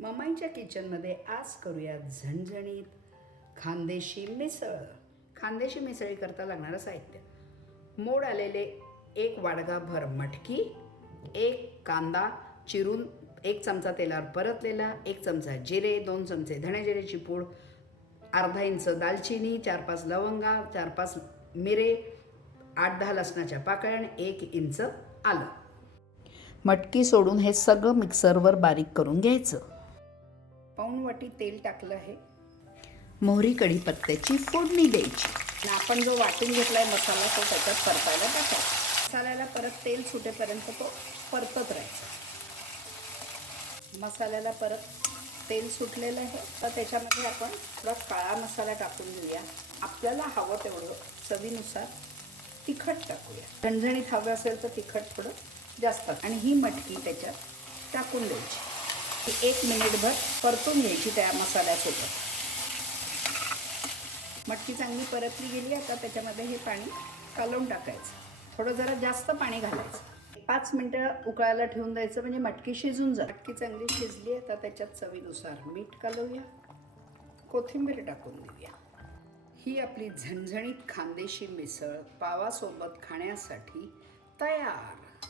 ममाईच्या किचनमध्ये आज करूया झणझणीत खानदेशी मिसळ. खानदेशी मिसळी करता लागणारं साहित्य. मोड आलेले एक वाडगाभर मटकी एक कांदा चिरून एक चमचा तेलावर परतलेला एक चमचा जिरे दोन चमचे धणे जिरेची पूड अर्धा इंच दालचिनी चार पाच लवंगा चार पाच मिरे आठ दहा लसणाच्या पाकळ्या आणि एक इंच आलं. मटकी सोडून हे सगळं मिक्सरवर बारीक करून घ्यायचं. पाऊण वाटी तेल टाकलं आहे. मोहरी कढीपत्त्याची फोडणी द्यायची. आणि आपण जो वाटून घेतलाय मसाला तो त्याच्यात परतायला टाकायचा. मसाल्याला परत तेल सुटेपर्यंत तो परतत राहायचा. मसाल्याला परत तेल सुटलेलं आहे तर त्याच्यामध्ये आपण थोडा काळा मसाला टाकून घेऊया. आपल्याला हवं तेवढं चवीनुसार तिखट टाकूया. झणझणीत हवं असेल तर तिखट थोडं जास्त. आणि ही मटकी त्याच्यात टाकून द्यायची. ती एक मिनिटभर परतून घ्यायची त्या मसाल्यासोबत. मटकी चांगली परतली गेली आता त्याच्यामध्ये हे पाणी कालवून टाकायचं. थोडं जरा जास्त पाणी घालायचं. पाच मिनटं उकळायला ठेवून द्यायचं म्हणजे मटकी शिजून जा मटकी चांगली शिजली आता त्याच्यात चवीनुसार मीठ कालवूया. कोथिंबीर टाकून देऊया. ही आपली झणझणीत खानदेशी मिसळ पावासोबत खाण्यासाठी तयार.